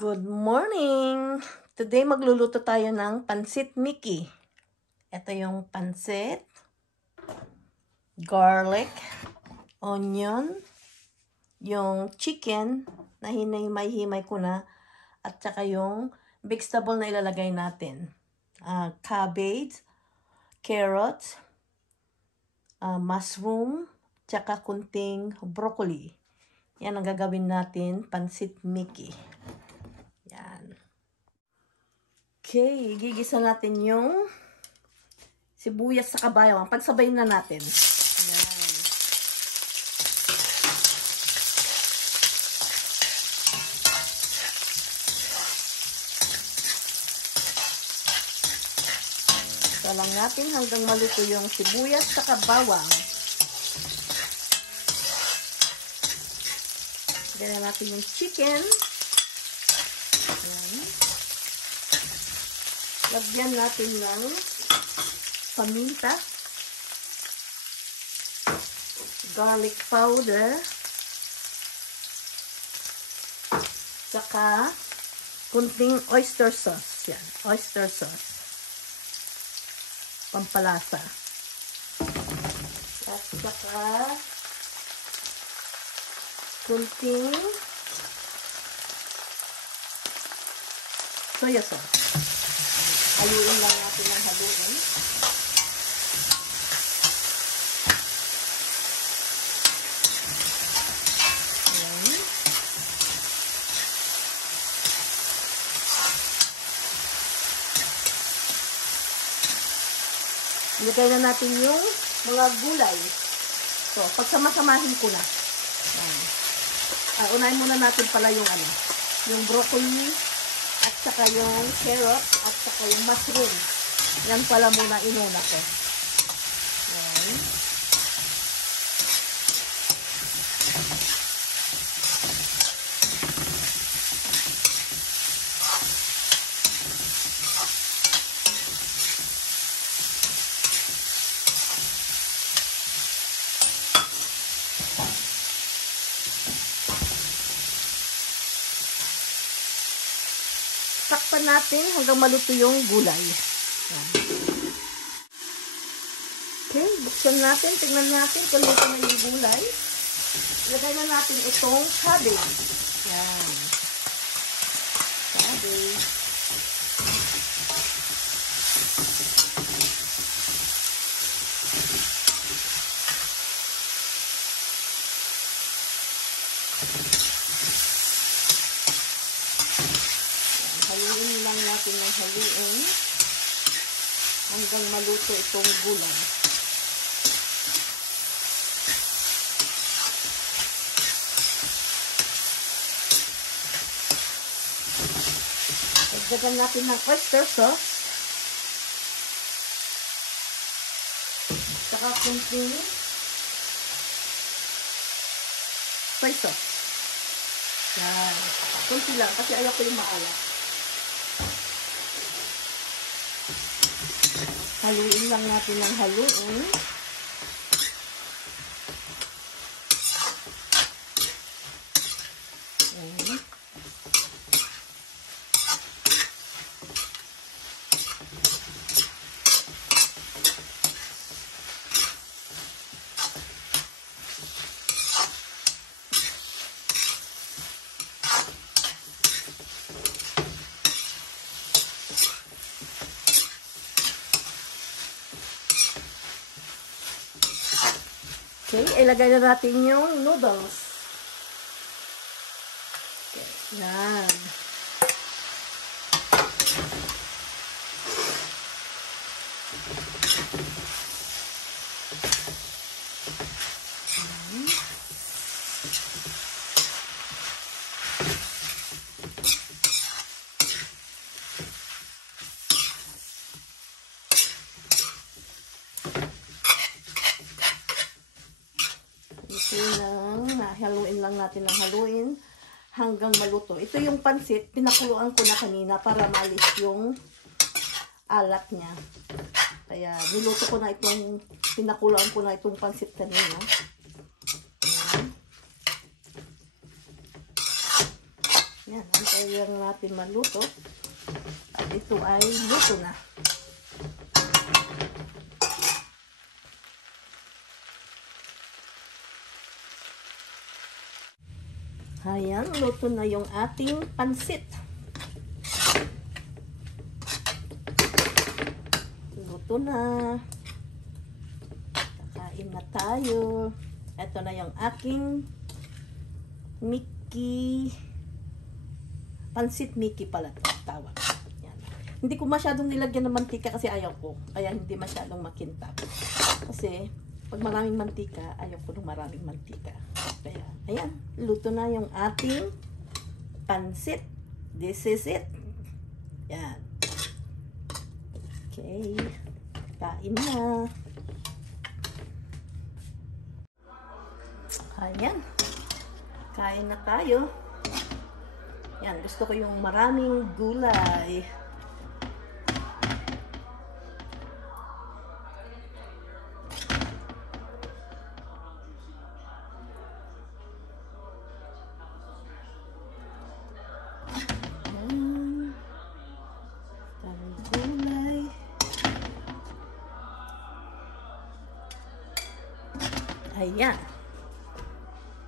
Good morning! Today magluluto tayo ng pansit Mickey. Ito yung pansit, garlic, onion, yung chicken na hinay-himay ko na, at saka yung vegetable na ilalagay natin. Cabbage, carrots, mushroom, tsaka kunting broccoli. Yan ang gagawin natin, pansit Mickey. Yan. Okay, gigisa natin yung sibuyas sa kabayawang. Pagsabayin na natin. Yan. Ito lang natin hanggang maluto yung sibuyas sa kabawang. Ganyan natin yung chicken. Ayan. Lagyan natin ng paminta, garlic powder, saka kunting oyster sauce. Yan, oyster sauce. Pampalasa. At saka kunting soya sauce. Haluin lang natin ng haluin. Ayan. Ilagay na natin yung mga gulay. So, pagsama-samahin ko na. Ayan. Unahin muna natin pala yung yung broccoli, at saka yung carrot, at saka yung mushroom. Yan pala muna inuna ko. Yan. Takpan natin hanggang maluto yung gulay. Yan. Okay, buksan natin. Tingnan natin kung luto na yung gulay. Ilagay na natin itong cabbage. Yan. Cabbage. Haluin lang natin ng haluin hanggang maluto itong gulay. Dagdagan natin ng oyster sauce. Saka kunting soy sauce. Yan. Kunti lang kasi ayaw ko yung maalat. Haluin lang natin ng haluin. Ayan. Okay, ilagay na natin yung noodles. Okay, yan. Haluin lang natin ng haluin hanggang maluto. Ito yung pansit, pinakuluan ko na kanina para malis yung alat niya. Kaya niluto ko na itong, pinakuluan ko na itong pansit kanina. Ayan. Yan, antayin natin maluto. At ito ay luto na. Ayan, luto na yung ating pansit. Luto na. Kakain na tayo. Ito na yung aking Mickey. Pansit Mickey pala ito, tawag. Yan. Hindi ko masyadong nilagyan ng mantika kasi ayaw ko. Kaya hindi masyadong makintab. Kasi pag maraming mantika, ayaw ko ng maraming mantika. Kaya, ayan, luto na yung ating pansit. This is it. Yan. Okay. Kain na. Ayan. Kain na tayo. Yan, gusto ko yung maraming gulay. Ayan.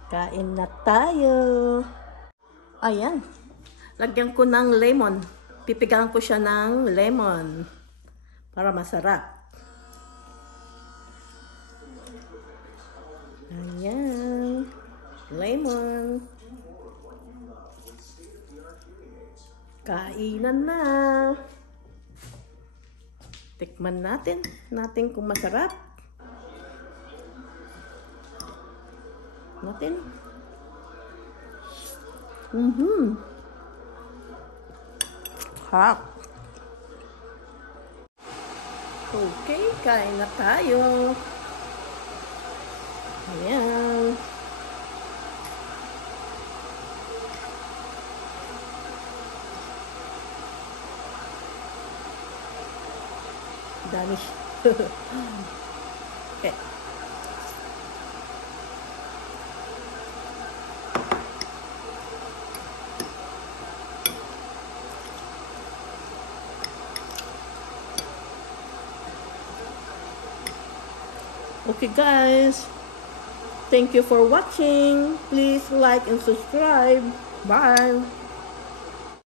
Kain na tayo. Ayan. Lagyan ko ng lemon. Pipigahan ko siya ng lemon para masarap. Ayan. Lemon. Kainan na. Tikman natin kung masarap. Natin. Hot. Okay, kain na tayo. Ayan. Dami. Okay. Okay guys, thank you for watching. Please like and subscribe. Bye.